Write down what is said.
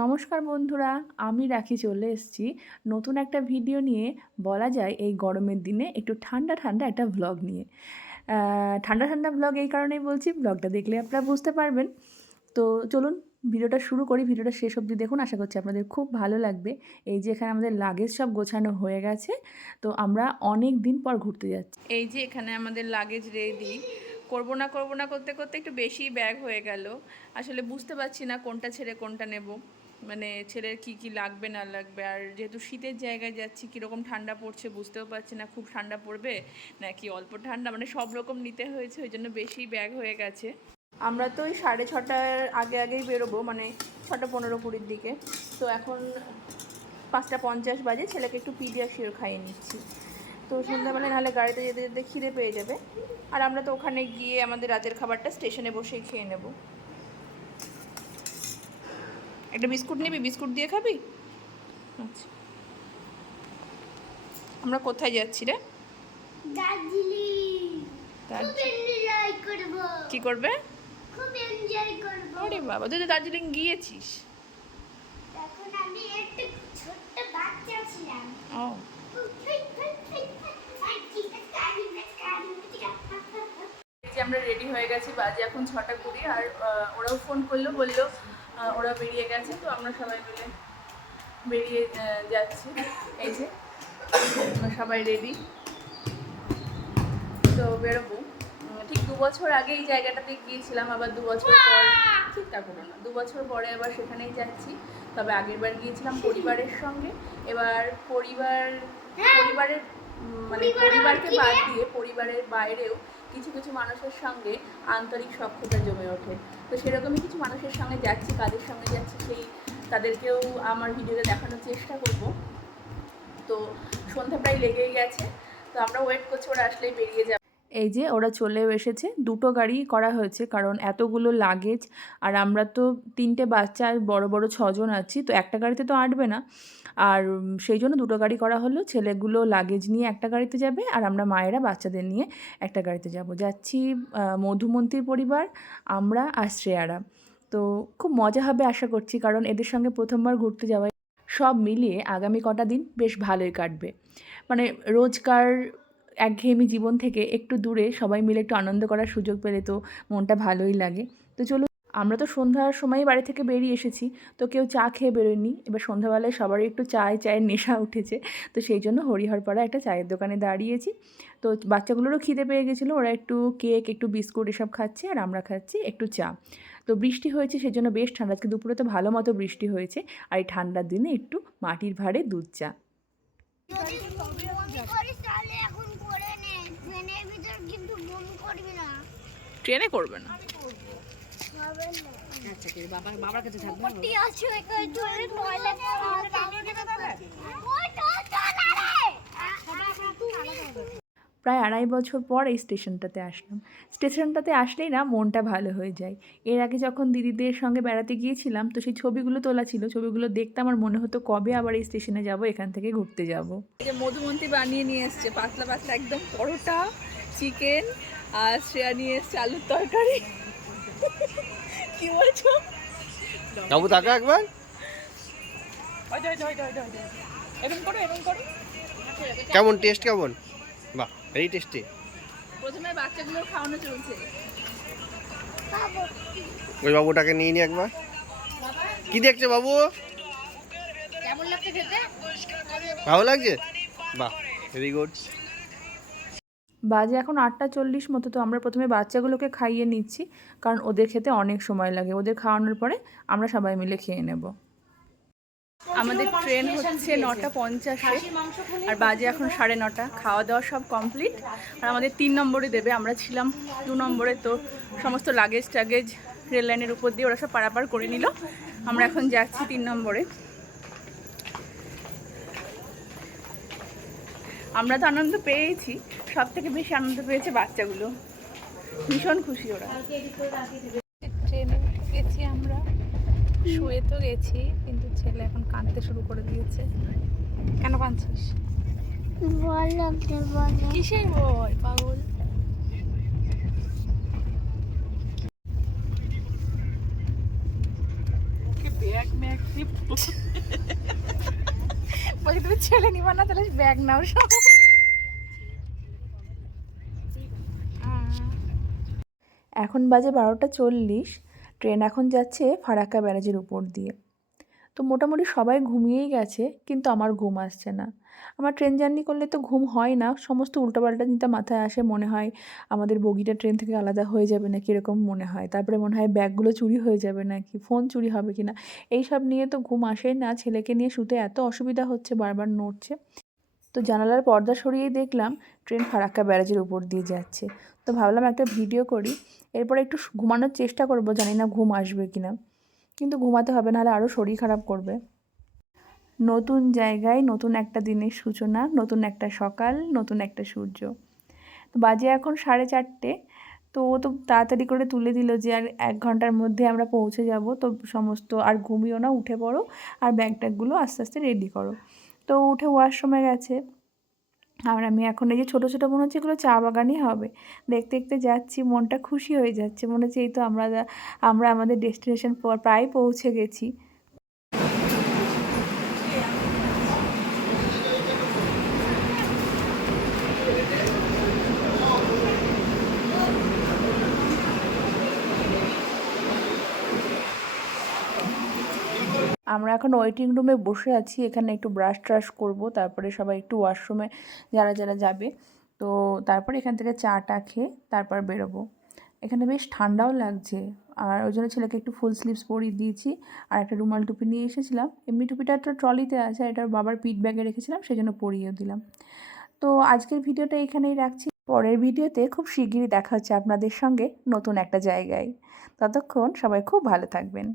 নমস্কার বন্ধুরা, আমি রাখি চলে এসেছি নতুন একটা ভিডিও নিয়ে। বলা যায় এই গরমের দিনে একটু ঠান্ডা ঠান্ডা একটা ভ্লগ নিয়ে। ঠান্ডা ঠান্ডা ভ্লগ এই কারণেই বলছি ব্লগটা দেখলে আপনারা বুঝতে পারবেন। তো চলুন ভিডিওটা শুরু করি, ভিডিওটা শেষ অবধি দেখুন। আশা করছি আপনাদের খুব ভালো লাগবে। এই যে এখানে আমাদের লাগেজ সব গোছানো হয়ে গেছে, তো আমরা অনেক দিন পর ঘুরতে যাচ্ছি। এই যে এখানে আমাদের লাগেজ রেডি করব না করব না করতে করতে একটু বেশি ব্যাগ হয়ে গেল। আসলে বুঝতে পারছি না কোনটা ছেড়ে কোনটা নেব। মানে ছেলের কি কি লাগবে, না লাগবে? আর যেহেতু শীতের জায়গায় যাচ্ছি, কীরকম ঠান্ডা পড়ছে বুঝতেও পারছি না, খুব ঠান্ডা পড়বে? নাকি অল্প ঠান্ডা? মানে সব রকম নিতে হয়েছে, ওই জন্য বেশি ব্যাগ হয়ে গেছে। আমরা তো ওই সাড়ে ছটার আগে আগেই বেরোবো মানে ছটা পনেরো কুড়ির দিকে। তো এখন পাঁচটা পঞ্চাশ বাজে, ছেলেকে একটু পিডিয়া শিওর খাইয়ে নিচ্ছি। তো সন্ধ্যাবেলায় নাহলে গাড়িতে যেতে যেতে খিদে পেয়ে যাবে। আর আমরা তো ওখানে গিয়ে আমাদের রাতের খাবারটা স্টেশনে বসেই খেয়ে নেব। একটা বিস্কুট নিবি বিস্কুট দিয়ে খাবি আচ্ছা আমরা কোথায় যাচ্ছি রে কি করবে ওরে বাবা তুই তো দার্জিলিং গিয়েছিস তখন আমি একটা ছোট্ট বাচ্চা ছিলাম ও আমরা রেডি হয়ে গেছি বাজে এখন ছটা কুড়ি আর ওরাও ফোন করল বলল ওরা বেরিয়ে গেছে তো আমরা সবাই মিলে বেরিয়ে যাচ্ছি। এই যে আমরা সবাই রেডি তো বেরোবো। ঠিক দু বছর আগে এই জায়গাটাতে গিয়েছিলাম আবার দু বছর পর চিন্তা করো না দু বছর পরে আবার সেখানেই যাচ্ছি। তবে আগের বার গিয়েছিলাম পরিবারের সঙ্গে। এবার পরিবার পরিবারের মানে পরিবারকে বাদ দিয়ে পরিবারের বাইরেও কিছু কিছু মানুষের সঙ্গে আন্তরিক সক্ষতা জমে ওঠে। তো সেরকমই কিছু মানুষের সঙ্গে যাচ্ছি, কাদের সঙ্গে যাচ্ছি সেই তাদেরকেও আমার ভিডিওতে দেখানোর চেষ্টা করব। তো সন্ধ্যা প্রায় লেগেই গেছে। তো আমরা ওয়েট করছি, ওরা আসলেই বেরিয়ে যাবে। এই যে ওরা চলেও এসেছে। দুটো গাড়ি করা হয়েছে কারণ এতগুলো লাগেজ আর আমরা তো তিনটে বাচ্চা আর বড় বড় ছজন আছি, তো একটা গাড়িতে তো আটবে না। আর সেই জন্য দুটো গাড়ি করা হলো। ছেলেগুলো লাগেজ নিয়ে একটা গাড়িতে যাবে আর আমরা মায়েরা বাচ্চাদের নিয়ে একটা গাড়িতে যাব। যাচ্ছি মধুমন্তীর পরিবার, আমরা আর শ্রেয়ারা। তো খুব মজা হবে আশা করছি কারণ এদের সঙ্গে প্রথমবার ঘুরতে যাওয়া সব মিলিয়ে আগামী কটা দিন বেশ ভালোই কাটবে। মানে রোজকার একঘেয়েমি জীবন থেকে একটু দূরে সবাই মিলে একটু আনন্দ করার সুযোগ পেলে তো মনটা ভালোই লাগে। তো চলো আমরা তো সন্ধ্যার সময় বাড়ি থেকে বেরিয়ে এসেছি, তো কেউ চা খেয়ে বেরোয়নি। এবার সন্ধ্যাবেলায় সবারই একটু চায় চায়ের নেশা উঠেছে। তো সেই জন্য হরিহরপাড়া একটা চায়ের দোকানে দাঁড়িয়েছি। তো বাচ্চাগুলোরও খিদে পেয়ে গেছিল, ওরা একটু কেক, একটু বিস্কুট এসব খাচ্ছে আর আমরা খাচ্ছি একটু চা। তো বৃষ্টি হয়েছে, সেজন্য বেশ ঠান্ডা। আজকে দুপুরে তো ভালো মতো বৃষ্টি হয়েছে, আর এই ঠান্ডার দিনে একটু মাটির ভাঁড়ে দুধ চা। ট্রেনে করবে না। হবে না আচ্ছা বাবার কাছে থাকবে পটি আছে এখানে চলে টয়লেট ওই তো চলে রে প্রায় আড়াই বছর পর এই স্টেশনটাতে আসলাম। স্টেশনটাতে আসলেই না মনটা ভালো হয়ে যায়। এর আগে যখন দিদিদের সঙ্গে বেড়াতে গিয়েছিলাম তো সেই ছবিগুলো তোলা ছিল। ছবিগুলো দেখতে আমার মনে হতো কবে আবার এই স্টেশনে যাব এখান থেকে ঘুরতে যাব? এই যে মধুমন্তী বানিয়ে নিয়ে এসছে পাতলা পাতলা একদম পরোটা চিকেন আর শ্রেয়া নিয়ে এসছে আলুর তরকারি। কি বলছো? বাবু তাকা একবার। কেমন টেস্ট কেমন? ভেরি টেস্টি প্রথমে বাচ্চাগুলোর খাওয়ানো চলছে। ওই বাবুটাকে নিয়ে নি একবার। কি দেখছে বাবু? কেমন লাগছে খেতে? ভালো লাগছে? বাহ ভেরি গুড বাজে এখন আটটা চল্লিশ মতো তো আমরা প্রথমে বাচ্চাগুলোকে খাইয়ে নিচ্ছি কারণ ওদের খেতে অনেক সময় লাগে। ওদের খাওয়ানোর পরে আমরা সবাই মিলে খেয়ে নেব। আমাদের ট্রেন হচ্ছে নটা পঞ্চাশে, আর বাজে এখন সাড়ে নটা। খাওয়া দাওয়া সব কমপ্লিট। আর আমাদের তিন নম্বরে দেবে, আমরা ছিলাম দু নম্বরে, তো সমস্ত লাগেজ টাগেজ রেল লাইনের উপর দিয়ে ওরা সব পারাপার করে নিল। আমরা এখন যাচ্ছি তিন নম্বরে। আমরা তো আনন্দ পেয়েছি সব থেকে বেশি আনন্দ পেয়েছে বাচ্চাগুলো। ভীষণ খুশি ওরা। শুয়ে তো গেছি কিন্তু ছেলে এখন কাঁদতে শুরু করে দিয়েছে। কেন কাঁদছিস? বল লাগছে বল কিসের বই পাগল? ব্যাগ ম্যাগ বলছি তুমি ছেলে নিবা না তাহলে ব্যাগ নাও সব। এখন বাজে বারোটা চল্লিশ। ট্রেন এখন যাচ্ছে ফারাক্কা ব্যারাজের উপর দিয়ে। তো মোটামুটি সবাই ঘুমিয়েই গেছে, কিন্তু আমার ঘুম আসছে না। আমার ট্রেন জার্নি করলে তো ঘুম হয় না, সমস্ত উল্টোপাল্টা চিন্তা মাথায় আসে, মনে হয় আমাদের বগিটা ট্রেন থেকে আলাদা হয়ে যাবে নাকি এরকম মনে হয়। তারপরে মনে হয় ব্যাগগুলো চুরি হয়ে যাবে না কি ফোন চুরি হবে কি না? এইসব নিয়ে তো ঘুম আসেই না, ছেলেকে নিয়ে শুতে এত অসুবিধা হচ্ছে, বারবার নড়ছে। তো জানালার পর্দা সরিয়েই দেখলাম, ট্রেন ফারাক্কা ব্যারাজের উপর দিয়ে যাচ্ছে। তো ভাবলাম একটা ভিডিও করি। এরপর একটু ঘুমানোর চেষ্টা করব, জানি না ঘুম আসবে কি না কিন্তু ঘুমাতে হবে, নাহলে আরও শরীর খারাপ করবে। নতুন জায়গায় নতুন একটা দিনের সূচনা, নতুন একটা সকাল, নতুন একটা সূর্য। তো বাজে এখন সাড়ে চারটে। তো ও তো তাড়াতাড়ি করে তুলে দিল যে, আর এক ঘণ্টার মধ্যে আমরা পৌঁছে যাব। তো সমস্ত, আর ঘুমিও না, উঠে পড়ো। আর ব্যাগ ট্যাগগুলো আস্তে আস্তে রেডি করো। তো উঠে ওয়াশরুমে গেছে। আর আমি এখন এই যে ছোটো ছোটো মনে হচ্ছে এগুলো চা বাগানই হবে। দেখতে দেখতে যাচ্ছি, মনটা খুশি হয়ে যাচ্ছে। মনে হচ্ছে এই তো আমরা আমরা আমাদের ডেস্টিনেশন প্রায় পৌঁছে গেছি। আমরা এখন ওয়েটিং রুমে বসে আছি, এখানে একটু ব্রাশ ট্রাশ করব, তারপরে সবাই একটু ওয়াশরুমে যারা যারা যাবে, তো তারপর এখান থেকে চা টা খেয়ে তারপর বেরোবো। এখানে বেশ ঠান্ডাও লাগছে, আর ওই জন্য ছেলেকে একটু ফুল স্লিভস পরিয়ে দিয়েছি, আর একটা রুমাল টুপি নিয়ে এসেছিলাম। এমনি টুপিটা একটা ট্রলিতে আছে এটা বাবার পিট ব্যাগে রেখেছিলাম সেই জন্য পরিয়েও দিলাম। তো আজকের ভিডিওটা এখানেই রাখছি। পরের ভিডিওতে খুব শিগগিরই দেখা হচ্ছে আপনাদের সঙ্গে নতুন একটা জায়গায়। ততক্ষণ সবাই খুব ভালো থাকবেন।